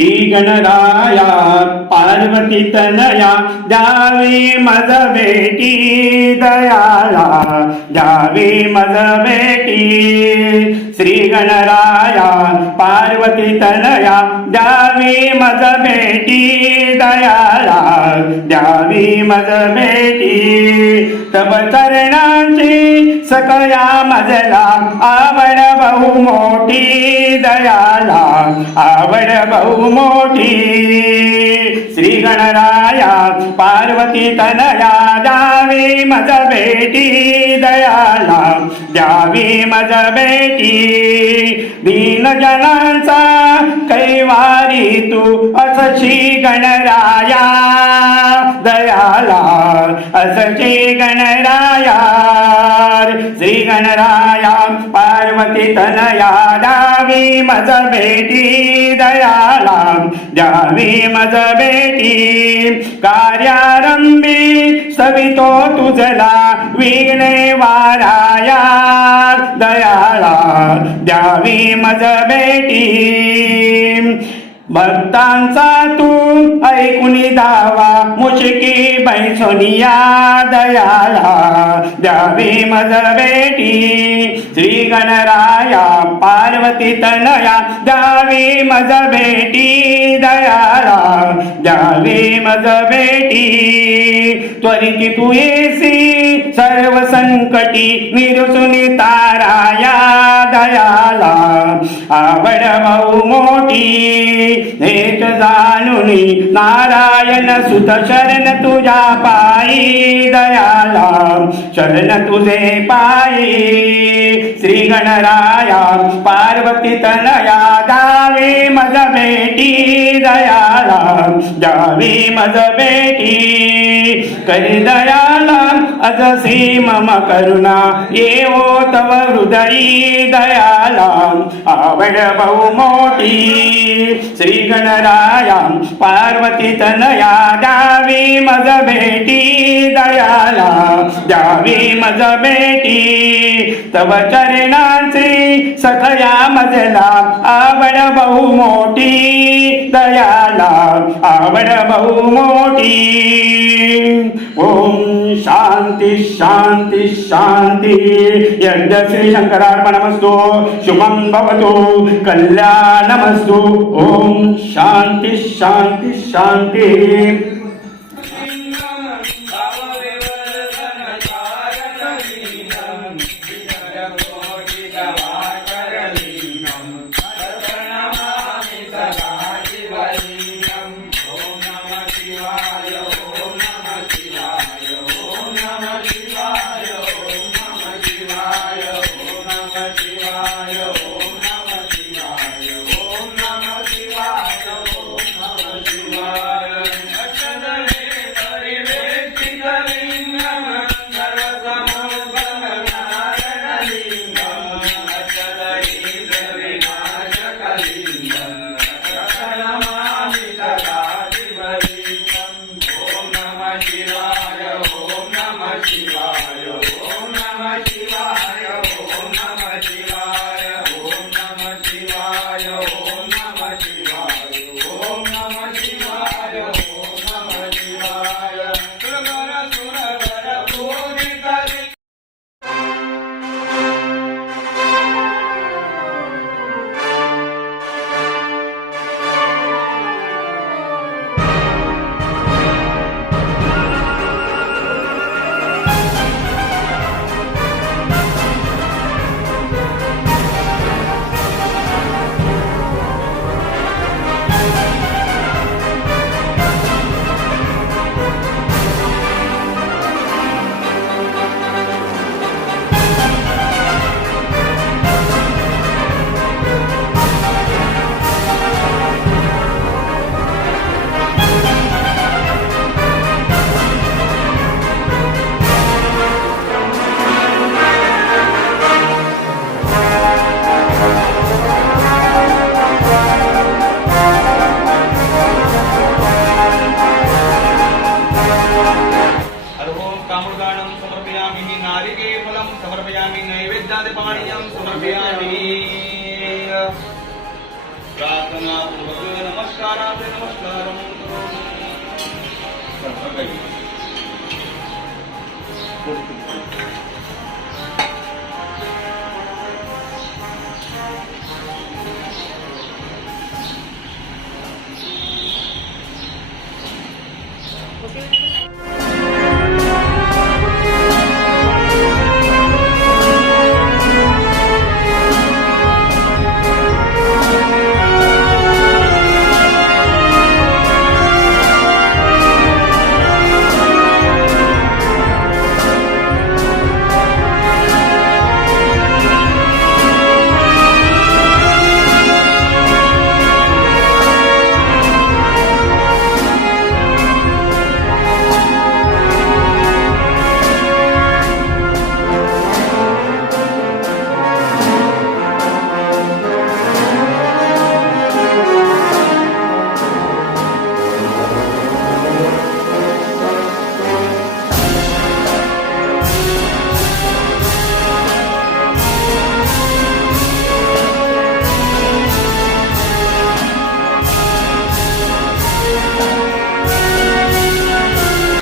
श्री गणराया पार्वती तनया द्यावी मज बेटी दयाला द्यावी मज बेटी श्री गणराया पार्वती तनया द्यावी मज बेटी दयाला द्यावी मज बेटी तब चरणा सकया मजला आवड बहु मोठी दयाला आवड बहु मोठी. श्री गणराया पार्वती तनया द्यावी मज बेटी दयाला द्यावी मज बेटी दीन जनांचा कैवारी तू असशी गणराया दयाला असशी गणराया गणराया पार्वती तनया द्यावी मज भेटी दयाला द्यावी मज भेटी कार्यारंभी सवितो तुझला विघ्ने वाराया दयाला द्यावी मज बेटी भक्तांचा तू ऐकून दावा मुशकी बैसोनिया दयाला. द्यावी मज बेटी. श्री गणराया पार्वती तनया. द्यावी मज बेटी दयाला. द्यावी मज बेटी. त्वरित तू येसी सर्व संकटी विरुसुनी ताराया दयाला. आवड भाऊ मोठी हेच जाणुनी नारायण सुत शरण तुझ्या पायी दयाला. शरण तुझे पायी श्री गणराया पार्वती तनया दावी मज बेटी दयाला. जावी मज बेटी करी दया ಅಜಸೀಮ ಕರುಣಾ ಏವೋ ತವ ಹೃದಯ ದಯಾಲ आवड बहु मोठी श्री गणराया पार्वती तनया द्यावी मज भेटी दयाला. द्यावी मज भेटी तव चरणाचे सखया मजला. आवड बहु मोठी दयाला. आवड बहु मोठी ओम शांती शांती शांती. यज्ञ श्री शंकरार्पणमस्तु. शुभं भवतु. कल्याणमस्तु ओम शांती शांती शांती समर्पयामि ஞானமயம் சமர்ப்பயாமி பிரார்த்தனா பூர்வக நமஸ்காராத் நமஸ்காரம்